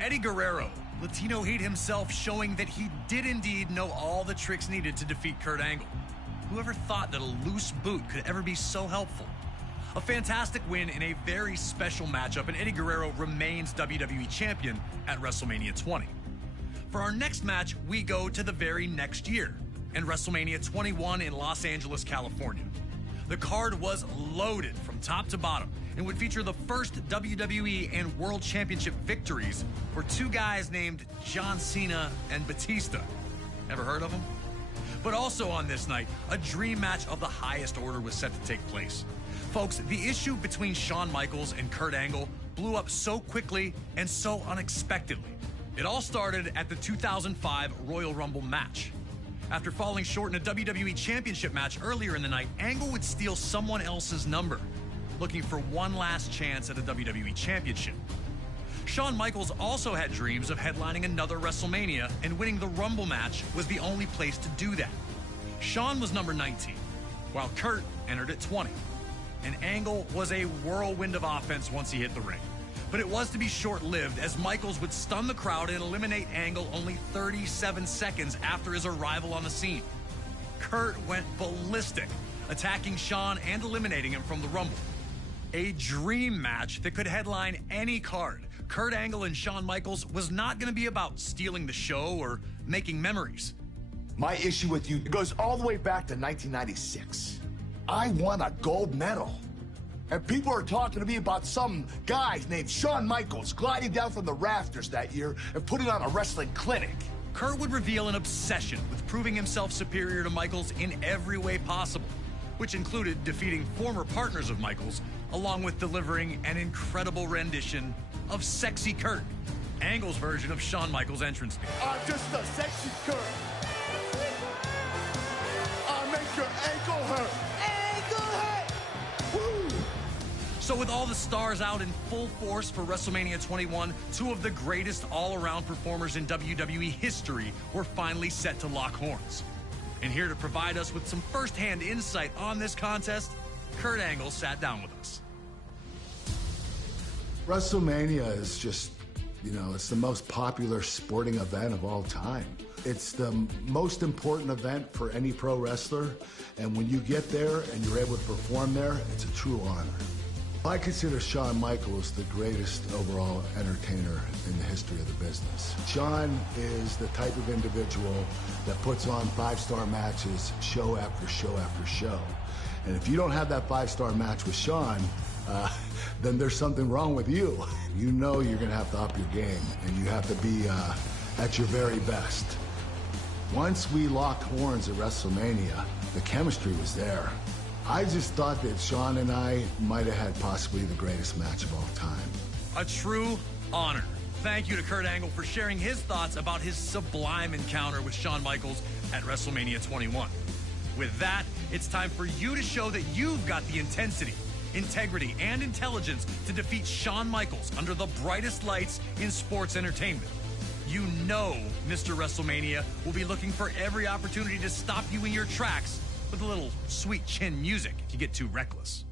Eddie Guerrero, Latino Heat himself, showing that he did indeed know all the tricks needed to defeat Kurt Angle. Whoever thought that a loose boot could ever be so helpful? A fantastic win in a very special matchup, and Eddie Guerrero remains WWE Champion at WrestleMania 20. For our next match, we go to the very next year, and WrestleMania 21 in Los Angeles, California. The card was loaded from top to bottom and would feature the first WWE and World Championship victories for two guys named John Cena and Batista. Ever heard of them? But also on this night, a dream match of the highest order was set to take place. Folks, the issue between Shawn Michaels and Kurt Angle blew up so quickly and so unexpectedly. It all started at the 2005 Royal Rumble match. After falling short in a WWE Championship match earlier in the night, Angle would steal someone else's number, looking for one last chance at a WWE Championship. Shawn Michaels also had dreams of headlining another WrestleMania, and winning the Rumble match was the only place to do that. Shawn was number 19, while Kurt entered at 20. And Angle was a whirlwind of offense once he hit the ring. But it was to be short-lived, as Michaels would stun the crowd and eliminate Angle only 37 seconds after his arrival on the scene. Kurt went ballistic, attacking Shawn and eliminating him from the Rumble. A dream match that could headline any card. Kurt Angle and Shawn Michaels was not going to be about stealing the show or making memories. My issue with you goes all the way back to 1996. I won a gold medal. And people are talking to me about some guys named Shawn Michaels gliding down from the rafters that year and putting on a wrestling clinic. Kurt would reveal an obsession with proving himself superior to Michaels in every way possible, which included defeating former partners of Michaels, along with delivering an incredible rendition of Sexy Kurt, Angle's version of Shawn Michaels' entrance theme. I'm just a sexy Kurt. I'll make your ankle hurt. Ankle hurt! Woo! So with all the stars out in full force for WrestleMania 21, two of the greatest all-around performers in WWE history were finally set to lock horns. And here to provide us with some first-hand insight on this contest, Kurt Angle sat down with us. WrestleMania is just, it's the most popular sporting event of all time. It's the most important event for any pro wrestler, and when you get there and you're able to perform there, it's a true honor. I consider Shawn Michaels the greatest overall entertainer in the history of the business. Shawn is the type of individual that puts on five-star matches show after show after show. And if you don't have that five-star match with Shawn, then there's something wrong with you. You know you're gonna have to up your game, and you have to be at your very best. Once we locked horns at WrestleMania, the chemistry was there. I just thought that Shawn and I might have had possibly the greatest match of all time. A true honor. Thank you to Kurt Angle for sharing his thoughts about his sublime encounter with Shawn Michaels at WrestleMania 21. With that, it's time for you to show that you've got the intensity, integrity, and intelligence to defeat Shawn Michaels under the brightest lights in sports entertainment. You know Mr. WrestleMania will be looking for every opportunity to stop you in your tracks with a little sweet chin music if you get too reckless.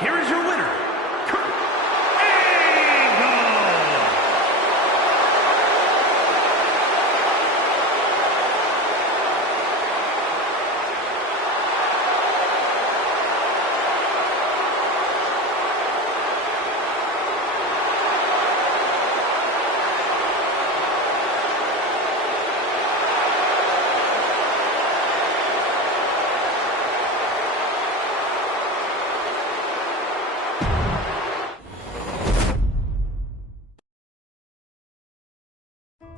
here is your winner, Kurt Angle.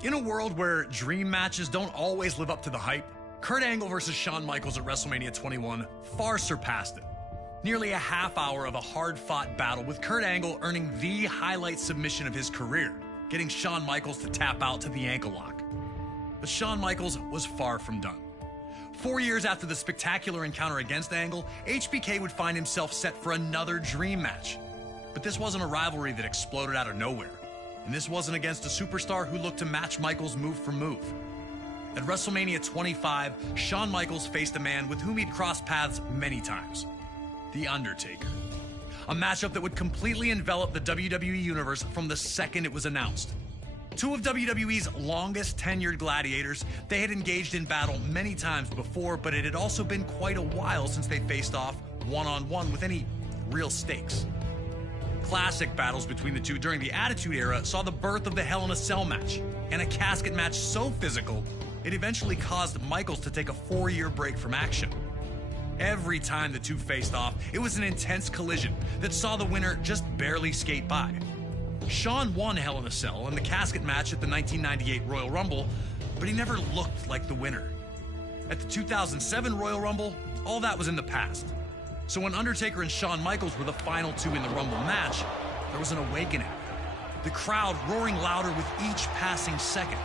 In a world where dream matches don't always live up to the hype, Kurt Angle versus Shawn Michaels at WrestleMania 21 far surpassed it. Nearly a half hour of a hard-fought battle with Kurt Angle earning the highlight submission of his career, getting Shawn Michaels to tap out to the ankle lock. But Shawn Michaels was far from done. 4 years after the spectacular encounter against Angle, HBK would find himself set for another dream match. But this wasn't a rivalry that exploded out of nowhere. And this wasn't against a superstar who looked to match Michaels move for move. At WrestleMania 25, Shawn Michaels faced a man with whom he'd crossed paths many times, The Undertaker. A matchup that would completely envelop the WWE Universe from the second it was announced. Two of WWE's longest tenured gladiators, they had engaged in battle many times before, but it had also been quite a while since they faced off one-on-one with any real stakes. Classic battles between the two during the Attitude Era saw the birth of the Hell in a Cell match, and a casket match so physical, it eventually caused Michaels to take a 4-year break from action. Every time the two faced off, it was an intense collision that saw the winner just barely skate by. Shawn won Hell in a Cell and the casket match at the 1998 Royal Rumble, but he never looked like the winner. At the 2007 Royal Rumble, all that was in the past. So when Undertaker and Shawn Michaels were the final two in the Rumble match, there was an awakening. The crowd roaring louder with each passing second.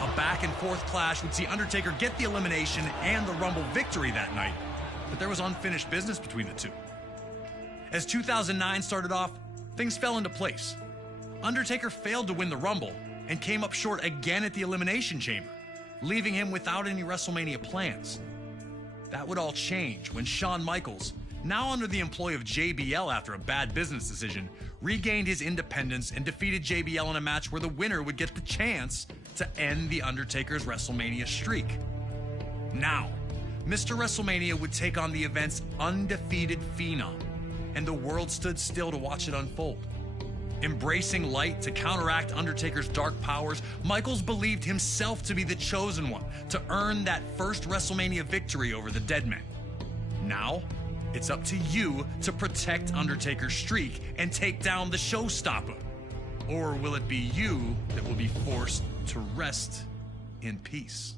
A back-and-forth clash would see Undertaker get the elimination and the Rumble victory that night, but there was unfinished business between the two. As 2009 started off, things fell into place. Undertaker failed to win the Rumble and came up short again at the Elimination Chamber, leaving him without any WrestleMania plans. That would all change when Shawn Michaels, now under the employ of JBL after a bad business decision, regained his independence and defeated JBL in a match where the winner would get the chance to end The Undertaker's WrestleMania streak. Now, Mr. WrestleMania would take on the event's undefeated phenom, and the world stood still to watch it unfold. Embracing light to counteract Undertaker's dark powers, Michaels believed himself to be the chosen one to earn that first WrestleMania victory over the Dead Man. Now, it's up to you to protect Undertaker's streak and take down the showstopper. Or will it be you that will be forced to rest in peace?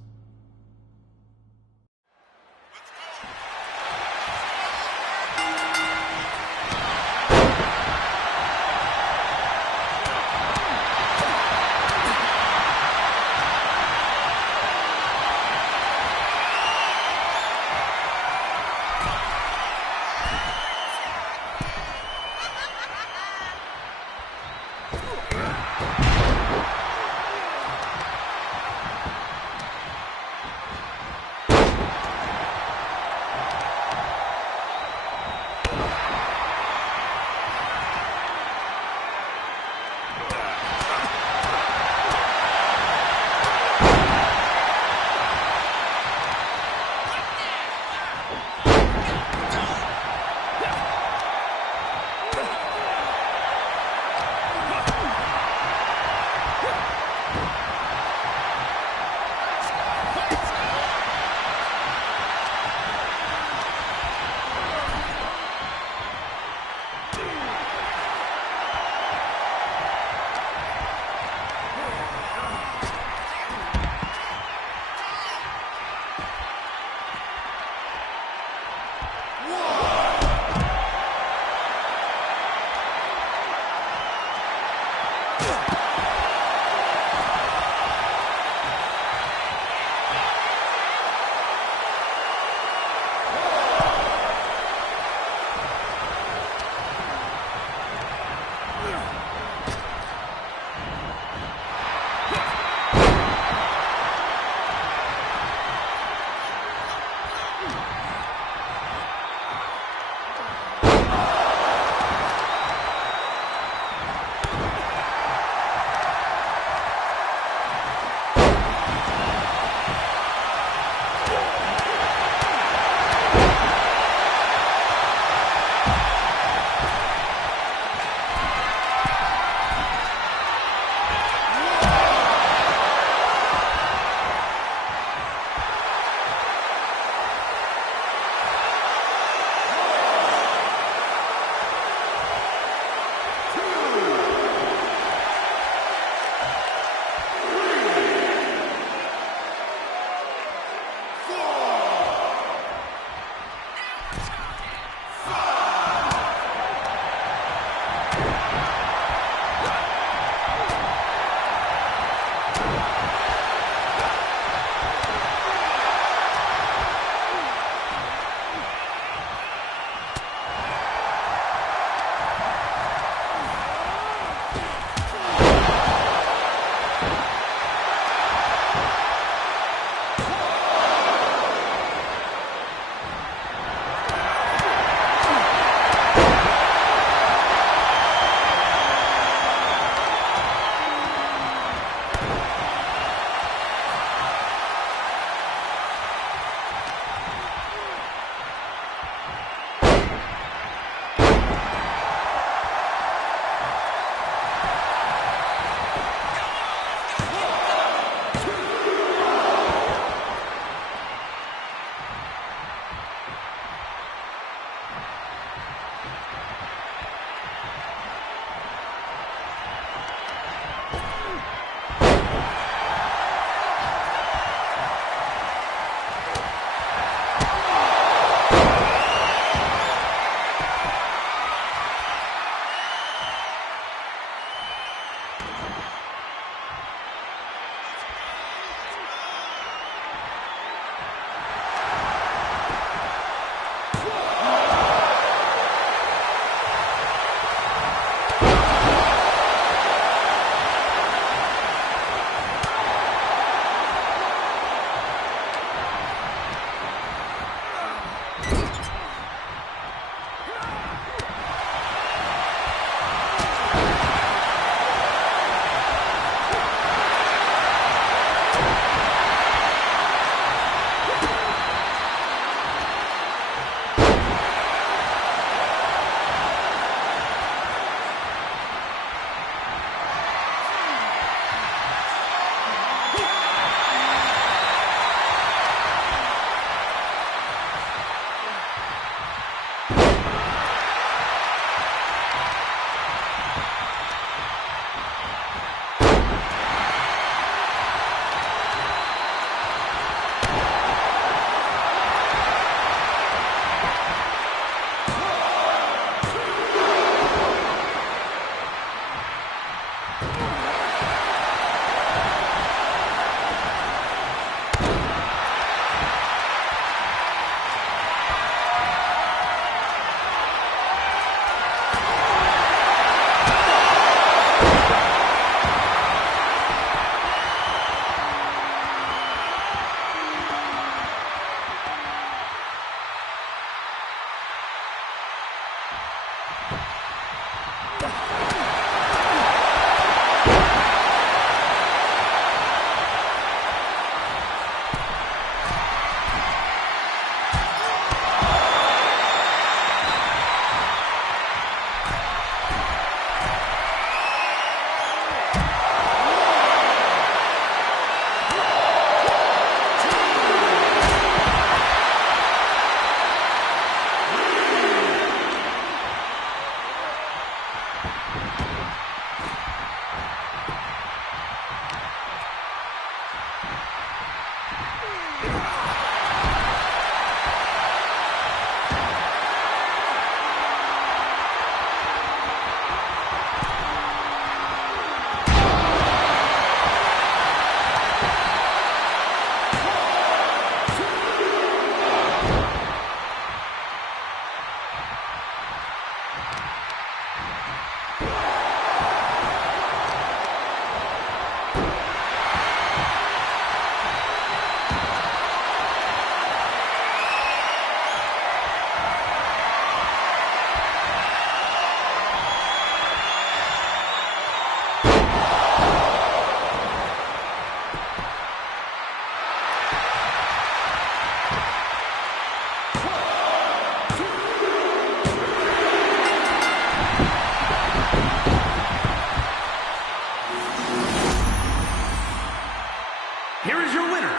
Here is your winner,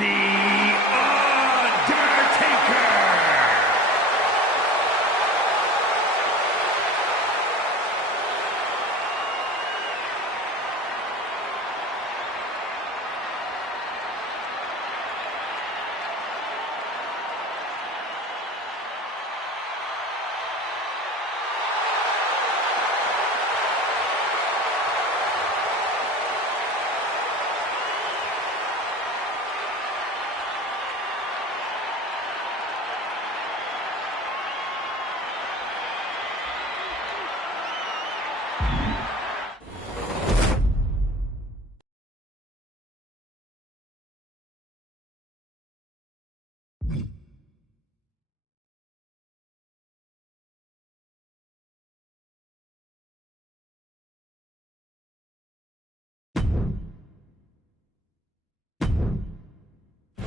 The Undertaker.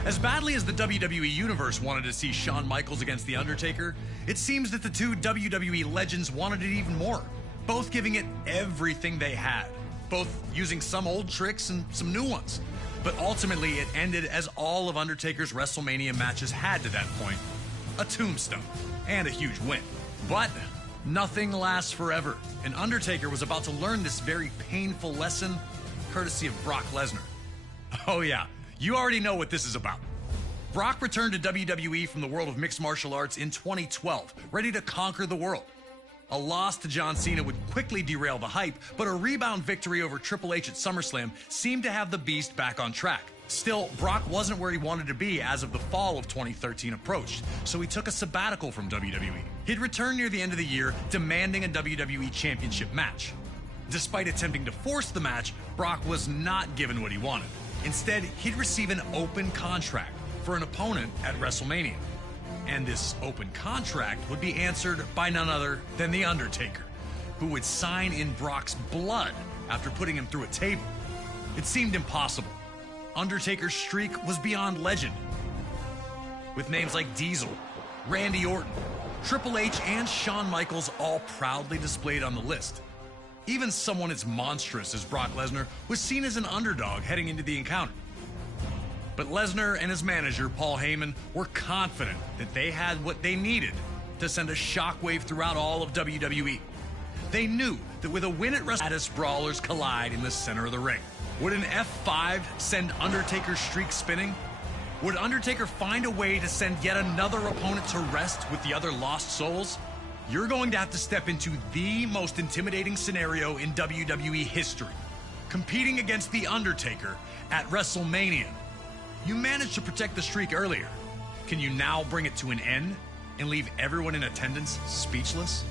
As badly as the WWE Universe wanted to see Shawn Michaels against The Undertaker, it seems that the two WWE legends wanted it even more, both giving it everything they had, both using some old tricks and some new ones. But ultimately, it ended as all of Undertaker's WrestleMania matches had to that point, a tombstone and a huge win. But nothing lasts forever, and Undertaker was about to learn this very painful lesson courtesy of Brock Lesnar. Oh yeah, you already know what this is about. Brock returned to WWE from the world of mixed martial arts in 2012, ready to conquer the world. A loss to John Cena would quickly derail the hype, but a rebound victory over Triple H at SummerSlam seemed to have the Beast back on track. Still, Brock wasn't where he wanted to be as of the fall of 2013 approached, so he took a sabbatical from WWE. He'd return near the end of the year, demanding a WWE Championship match. Despite attempting to force the match, Brock was not given what he wanted. Instead, he'd receive an open contract for an opponent at WrestleMania. And this open contract would be answered by none other than The Undertaker, who would sign in Brock's blood after putting him through a table. It seemed impossible. Undertaker's streak was beyond legend, with names like Diesel, Randy Orton, Triple H, and Shawn Michaels all proudly displayed on the list. Even someone as monstrous as Brock Lesnar was seen as an underdog heading into the encounter. But Lesnar and his manager, Paul Heyman, were confident that they had what they needed to send a shockwave throughout all of WWE. They knew that with a win at WrestleMania, brawlers collide in the center of the ring. Would an F5 send Undertaker's streak spinning? Would Undertaker find a way to send yet another opponent to rest with the other lost souls? You're going to have to step into the most intimidating scenario in WWE history, competing against The Undertaker at WrestleMania. You managed to protect the streak earlier. Can you now bring it to an end and leave everyone in attendance speechless?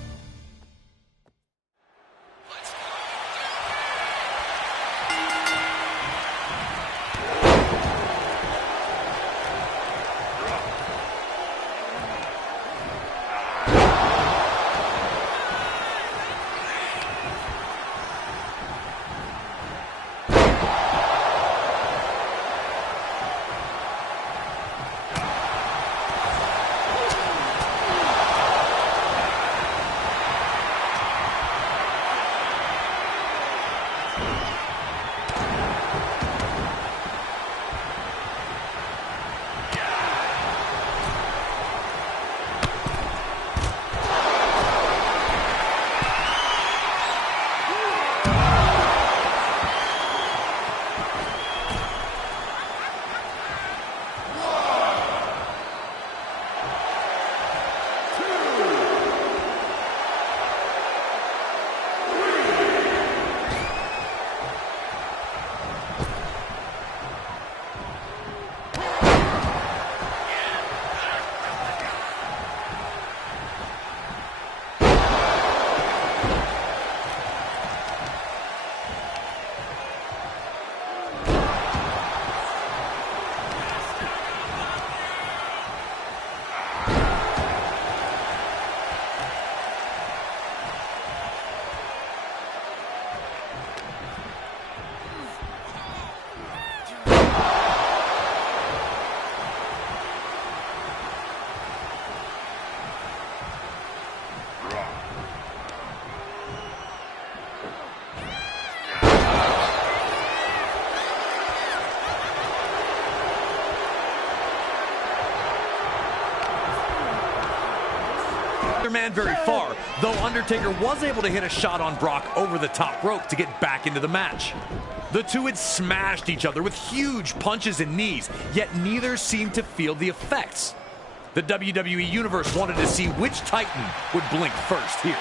Man very far, though Undertaker was able to hit a shot on Brock over the top rope to get back into the match. The two had smashed each other with huge punches and knees, yet neither seemed to feel the effects. The WWE Universe wanted to see which Titan would blink first here.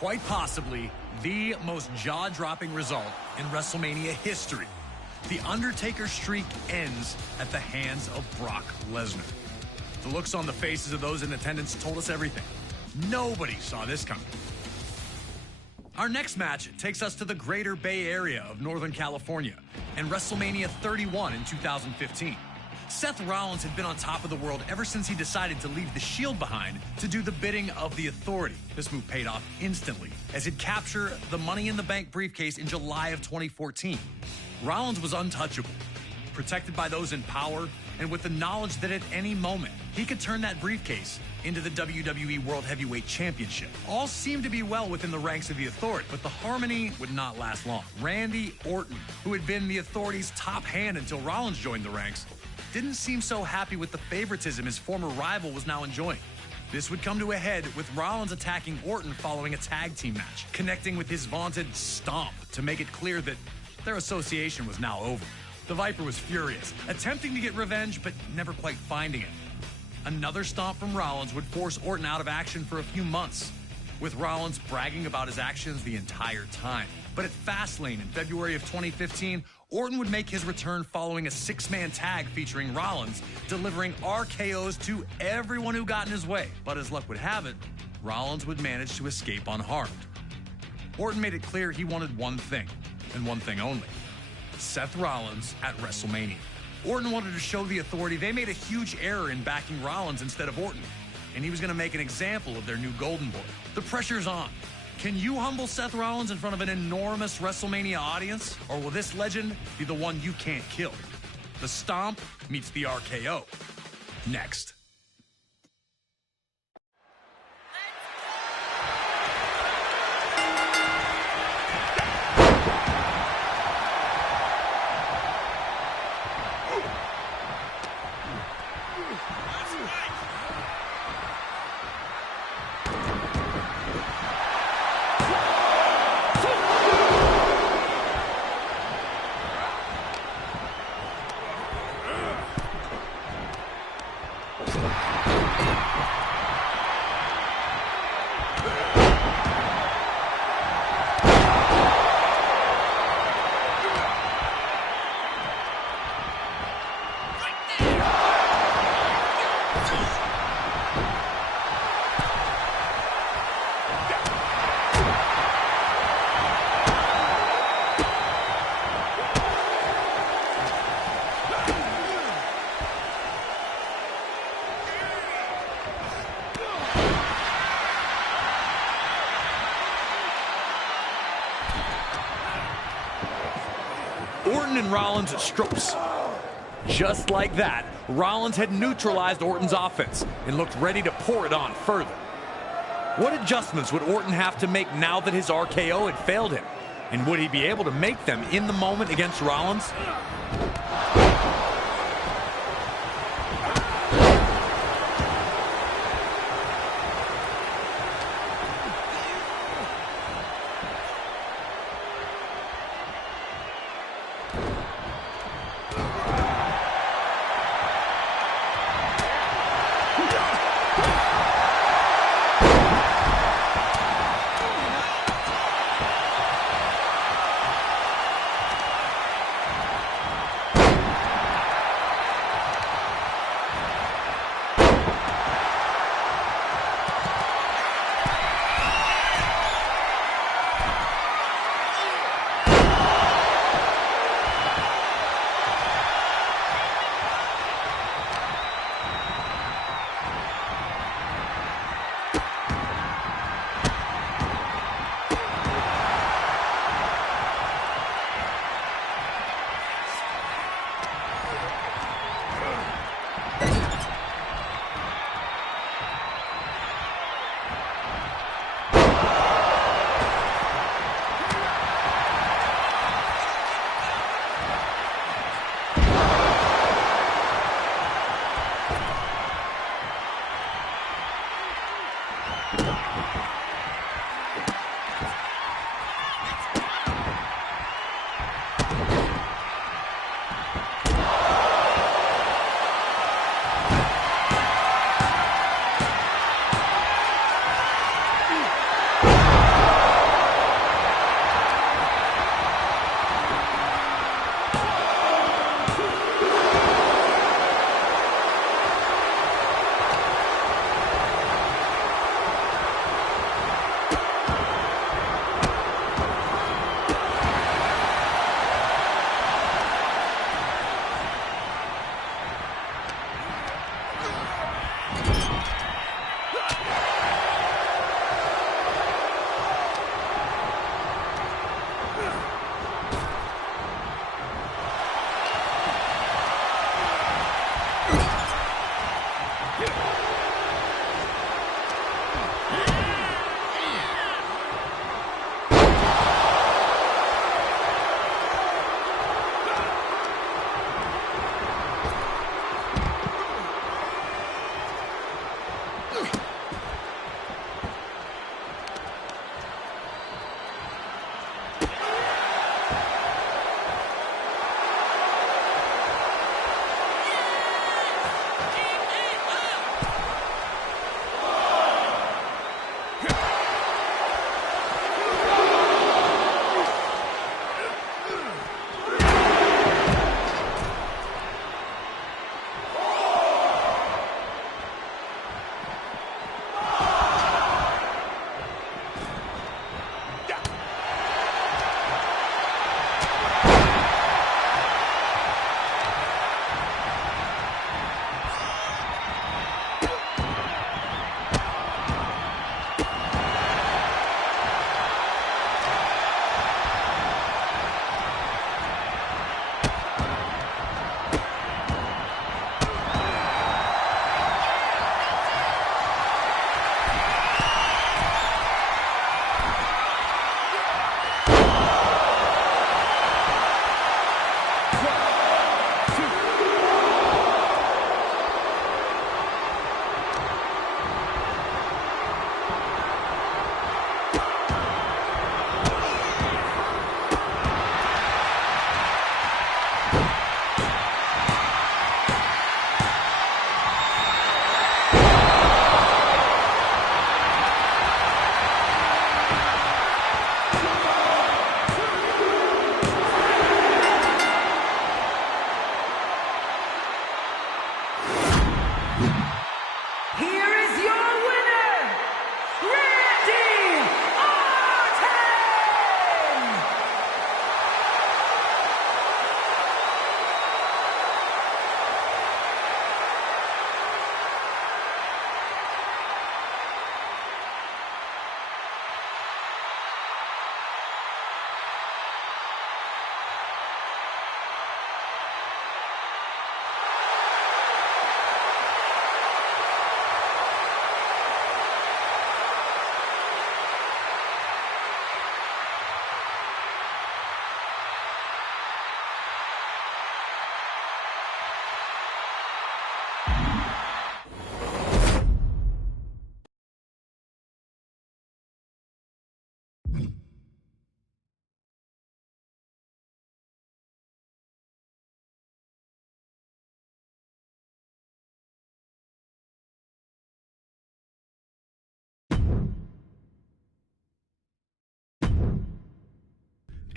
quite possibly the most jaw-dropping result in WrestleMania history. The Undertaker's streak ends at the hands of Brock Lesnar. The looks on the faces of those in attendance told us everything. Nobody saw this coming. Our next match takes us to the greater Bay Area of Northern California and WrestleMania 31 in 2015. Seth Rollins had been on top of the world ever since he decided to leave the Shield behind to do the bidding of the Authority. This move paid off instantly as he'd capture the Money in the Bank briefcase in July of 2014. Rollins was untouchable, protected by those in power, and with the knowledge that at any moment he could turn that briefcase into the WWE World Heavyweight Championship. All seemed to be well within the ranks of the Authority, but the harmony would not last long. Randy Orton, who had been the Authority's top hand until Rollins joined the ranks, didn't seem so happy with the favoritism his former rival was now enjoying. This would come to a head with Rollins attacking Orton following a tag team match, connecting with his vaunted stomp to make it clear that their association was now over. The Viper was furious, attempting to get revenge, but never quite finding it. Another stomp from Rollins would force Orton out of action for a few months, with Rollins bragging about his actions the entire time. But at Fastlane in February of 2015, Orton would make his return following a six-man tag featuring Rollins, delivering RKOs to everyone who got in his way. But as luck would have it, Rollins would manage to escape unharmed. Orton made it clear he wanted one thing, and one thing only: Seth Rollins at WrestleMania. Orton wanted to show the Authority they made a huge error in backing Rollins instead of Orton, and he was going to make an example of their new Golden Boy. The pressure's on. Can you humble Seth Rollins in front of an enormous WrestleMania audience, or will this legend be the one you can't kill? The Stomp meets the RKO. Next. Orton and Rollins strokes. Just like that, Rollins had neutralized Orton's offense and looked ready to pour it on further. What adjustments would Orton have to make now that his RKO had failed him? And would he be able to make them in the moment against Rollins?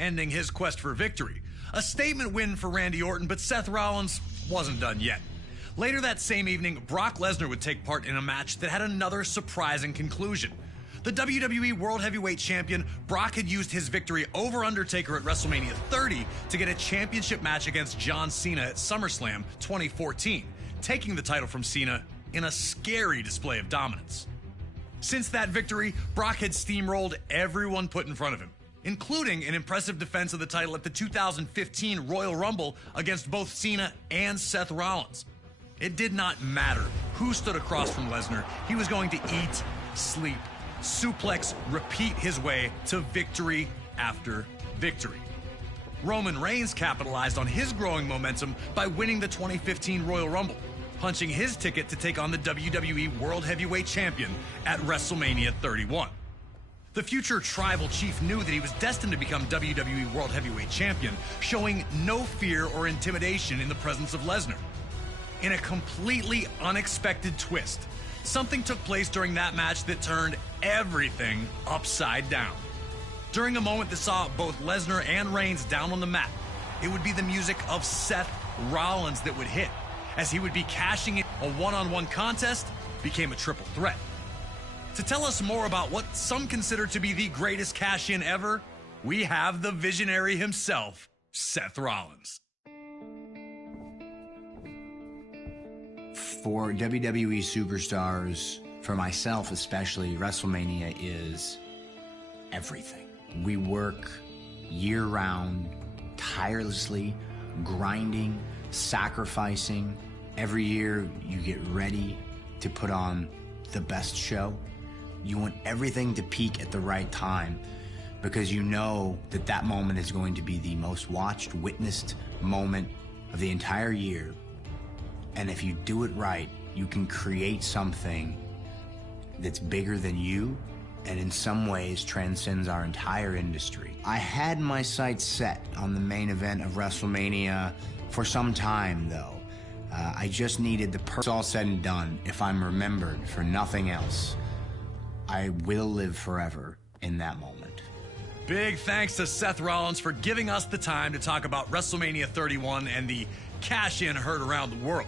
ending his quest for victory. A statement win for Randy Orton, but Seth Rollins wasn't done yet. Later that same evening, Brock Lesnar would take part in a match that had another surprising conclusion. The WWE World Heavyweight Champion, Brock had used his victory over Undertaker at WrestleMania 30 to get a championship match against John Cena at SummerSlam 2014, taking the title from Cena in a scary display of dominance. Since that victory, Brock had steamrolled everyone put in front of him, including an impressive defense of the title at the 2015 Royal Rumble against both Cena and Seth Rollins. It did not matter who stood across from Lesnar, he was going to eat, sleep, suplex, repeat his way to victory after victory. Roman Reigns capitalized on his growing momentum by winning the 2015 Royal Rumble, punching his ticket to take on the WWE World Heavyweight Champion at WrestleMania 31. The future tribal chief knew that he was destined to become WWE World Heavyweight Champion, showing no fear or intimidation in the presence of Lesnar. In a completely unexpected twist, something took place during that match that turned everything upside down. During a moment that saw both Lesnar and Reigns down on the mat, it would be the music of Seth Rollins that would hit, as he would be cashing in. A one-on-one contest became a triple threat. To tell us more about what some consider to be the greatest cash-in ever, we have the visionary himself, Seth Rollins. For WWE superstars, for myself especially, WrestleMania is everything. We work year-round, tirelessly, grinding, sacrificing. Every year you get ready to put on the best show. You want everything to peak at the right time because you know that that moment is going to be the most watched, witnessed moment of the entire year. And if you do it right, you can create something that's bigger than you and in some ways transcends our entire industry. I had my sights set on the main event of WrestleMania for some time, though. I just needed the It's all said and done, if I'm remembered for nothing else, I will live forever in that moment. Big thanks to Seth Rollins for giving us the time to talk about WrestleMania 31 and the cash-in heard around the world.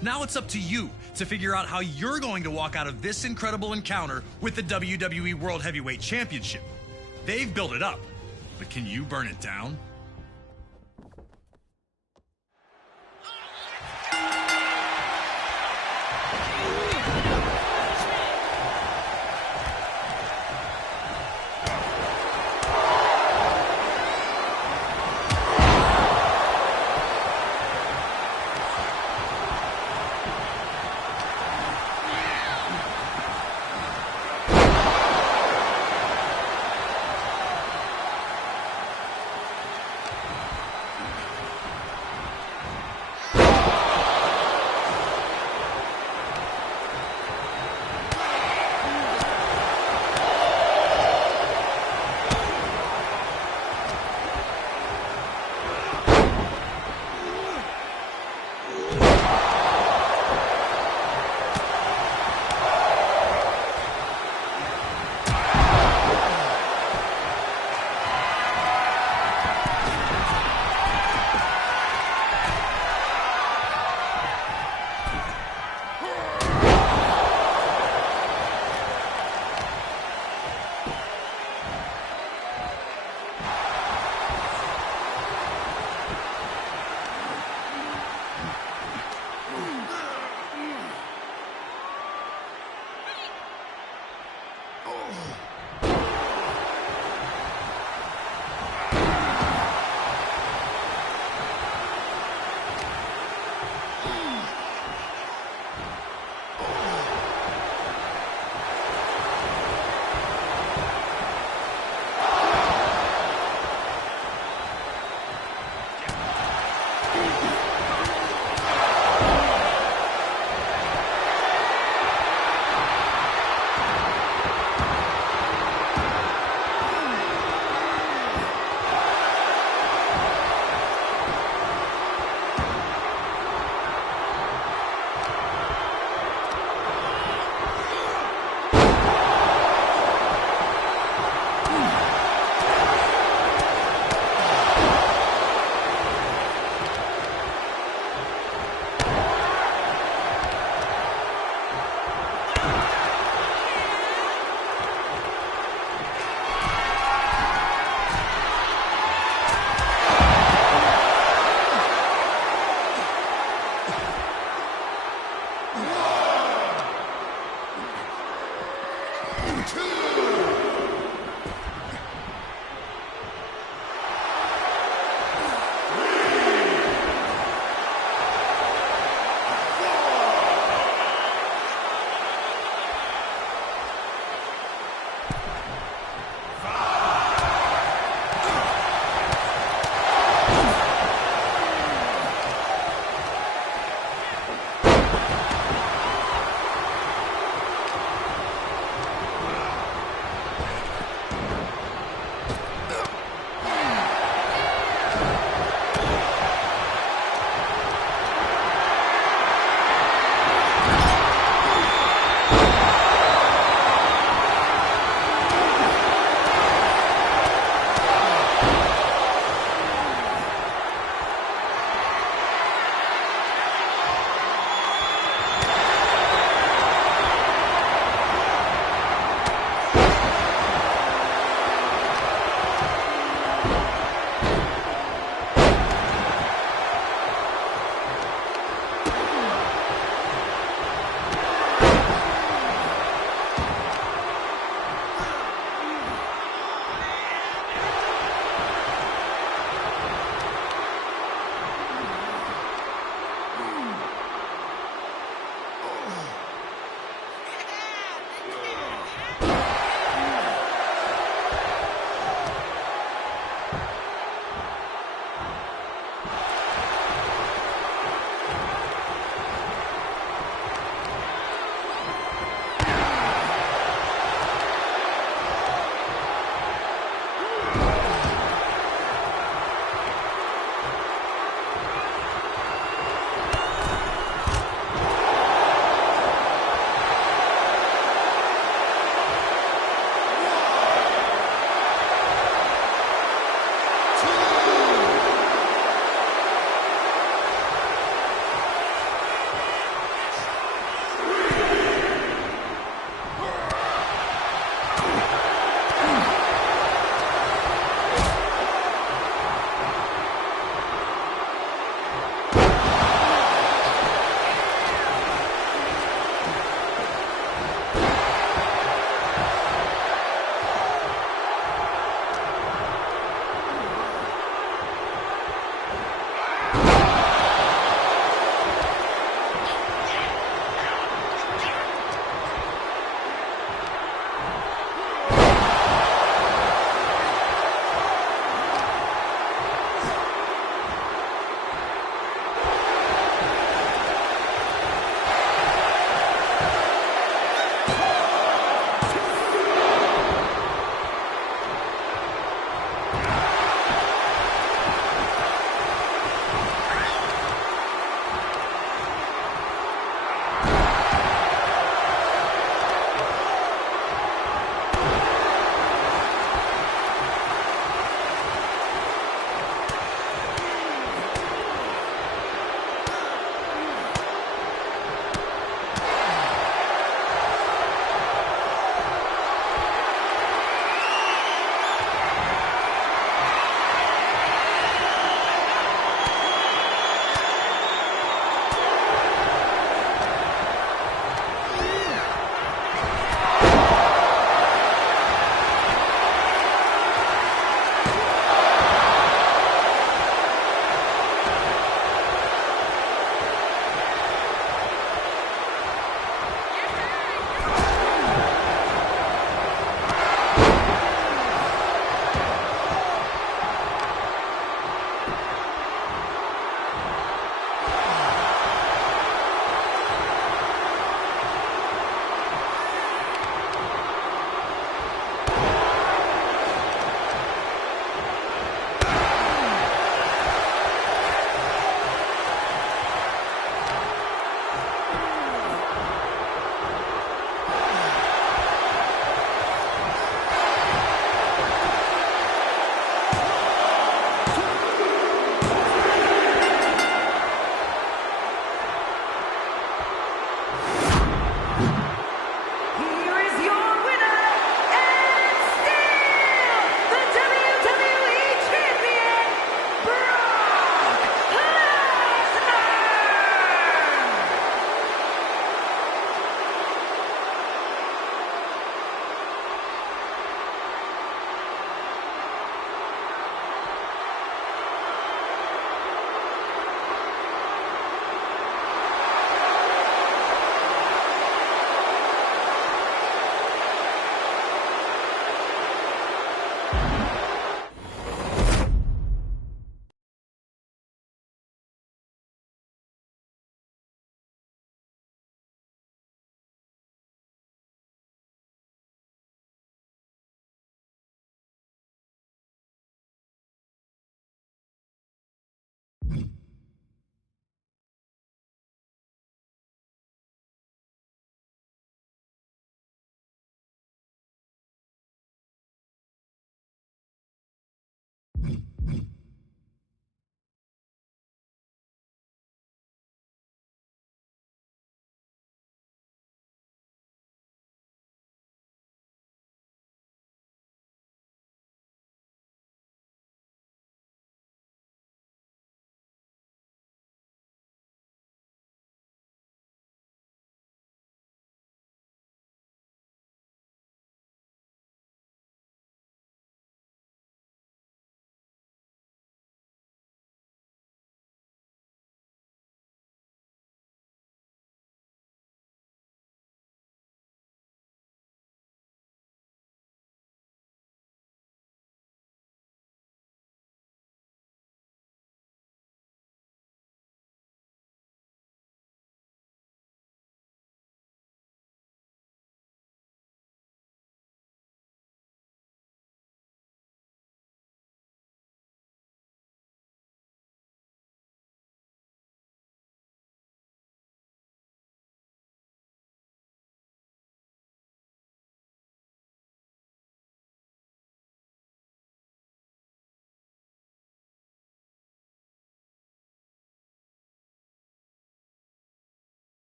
Now it's up to you to figure out how you're going to walk out of this incredible encounter with the WWE World Heavyweight Championship. They've built it up, but can you burn it down?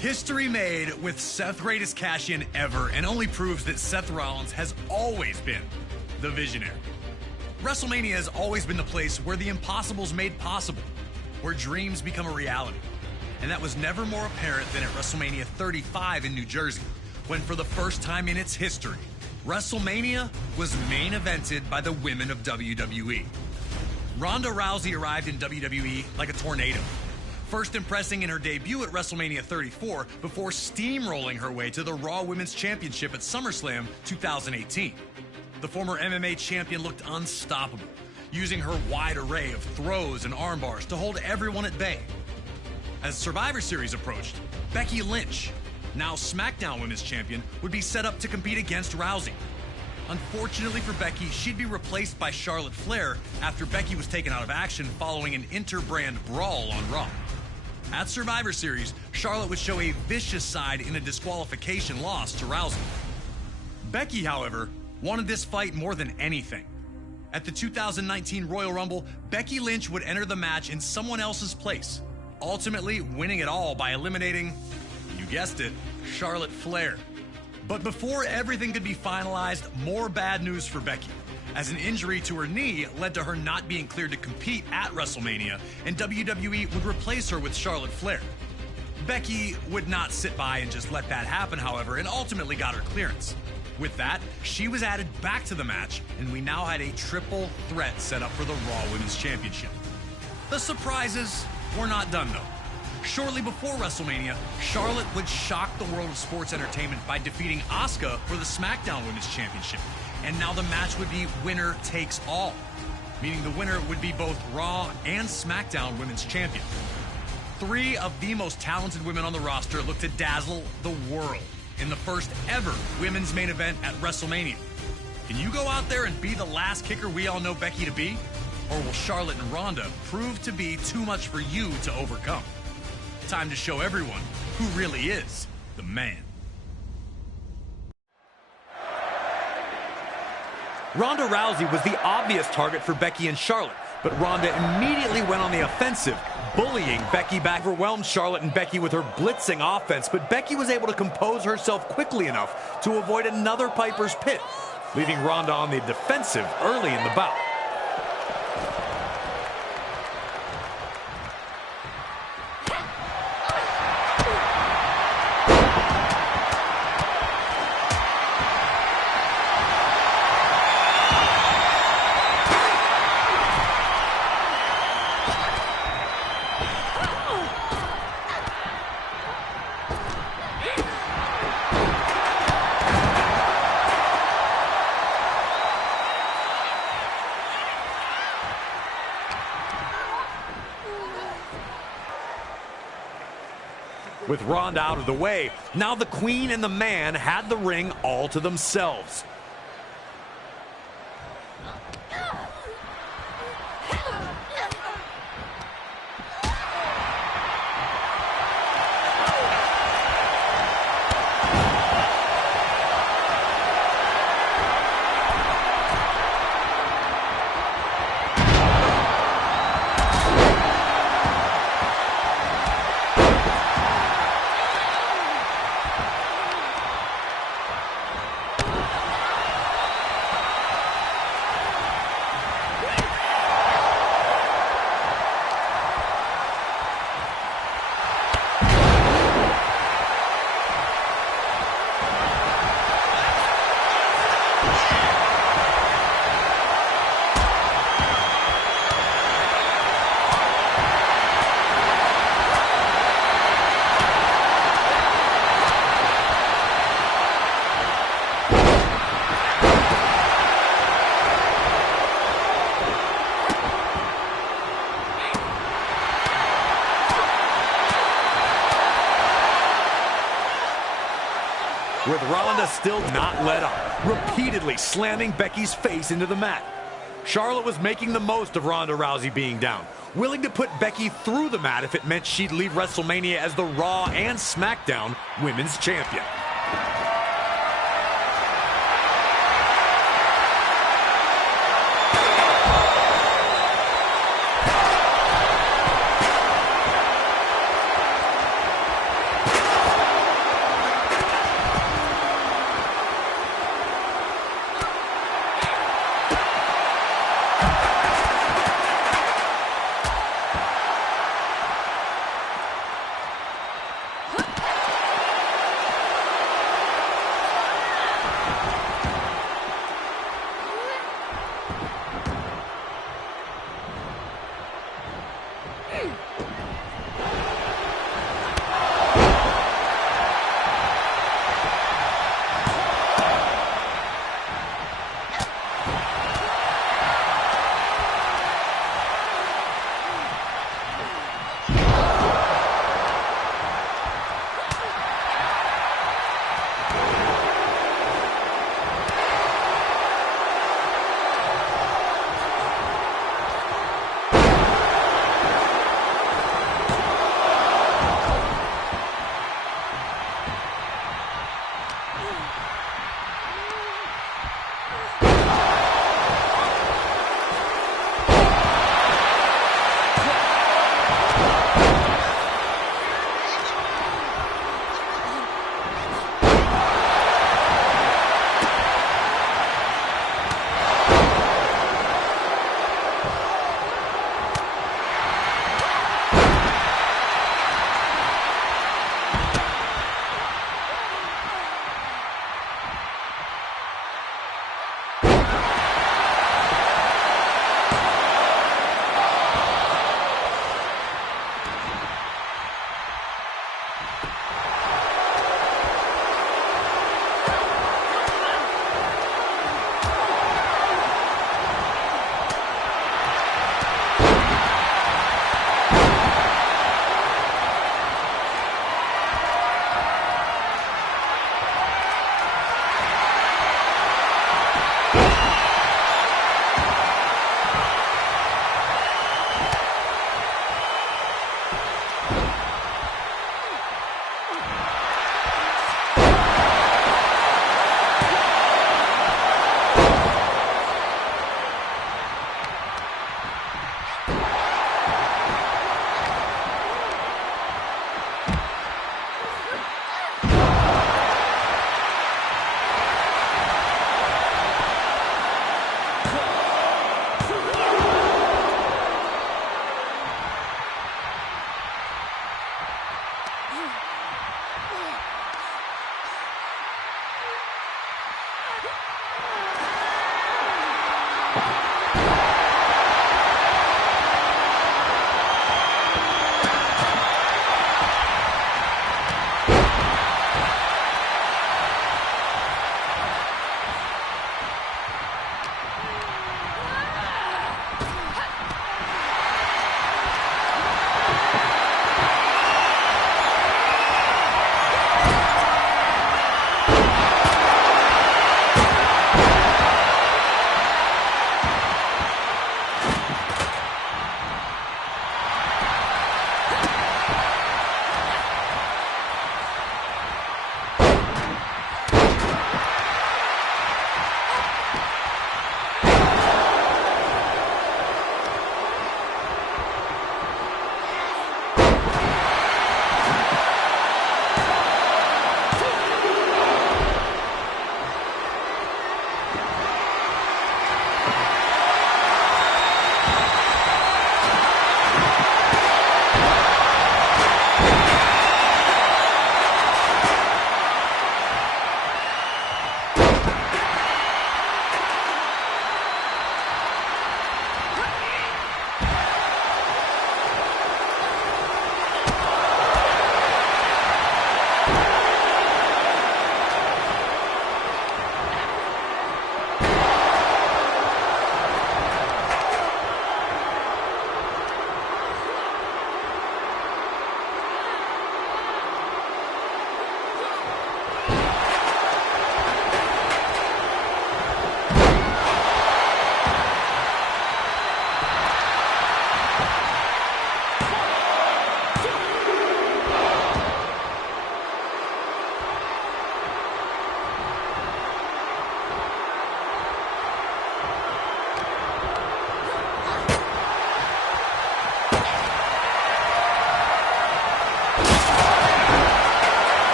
History made with Seth's greatest cash-in ever, and only proves that Seth Rollins has always been the visionary. WrestleMania has always been the place where the impossible's made possible, where dreams become a reality. And that was never more apparent than at WrestleMania 35 in New Jersey, when for the first time in its history, WrestleMania was main evented by the women of WWE. Ronda Rousey arrived in WWE like a tornado, first impressing in her debut at WrestleMania 34 before steamrolling her way to the Raw Women's Championship at SummerSlam 2018. The former MMA champion looked unstoppable, using her wide array of throws and arm bars to hold everyone at bay. As Survivor Series approached, Becky Lynch, now SmackDown Women's Champion, would be set up to compete against Rousey. Unfortunately for Becky, she'd be replaced by Charlotte Flair after Becky was taken out of action following an inter-brand brawl on Raw. At Survivor Series, Charlotte would show a vicious side in a disqualification loss to Rousey. Becky, however, wanted this fight more than anything. At the 2019 Royal Rumble, Becky Lynch would enter the match in someone else's place, ultimately winning it all by eliminating, you guessed it, Charlotte Flair. But before everything could be finalized, more bad news for Becky, as an injury to her knee led to her not being cleared to compete at WrestleMania, and WWE would replace her with Charlotte Flair. Becky would not sit by and just let that happen, however, and ultimately got her clearance. With that, she was added back to the match, and we now had a triple threat set up for the Raw Women's Championship. The surprises were not done, though. Shortly before WrestleMania, Charlotte would shock the world of sports entertainment by defeating Asuka for the SmackDown Women's Championship. And now the match would be winner takes all, meaning the winner would be both Raw and SmackDown Women's Champion. Three of the most talented women on the roster look to dazzle the world in the first ever women's main event at WrestleMania. Can you go out there and be the last kicker we all know Becky to be? Or will Charlotte and Ronda prove to be too much for you to overcome? Time to show everyone who really is the man. Ronda Rousey was the obvious target for Becky and Charlotte, but Ronda immediately went on the offensive, bullying Becky back. Overwhelmed Charlotte and Becky with her blitzing offense, but Becky was able to compose herself quickly enough to avoid another Piper's Pit, leaving Ronda on the defensive early in the bout. With Ronda out of the way, now the Queen and the Man had the ring all to themselves. With Ronda still not let up, repeatedly slamming Becky's face into the mat. Charlotte was making the most of Ronda Rousey being down, willing to put Becky through the mat if it meant she'd leave WrestleMania as the Raw and SmackDown Women's Champion.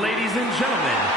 Ladies and gentlemen,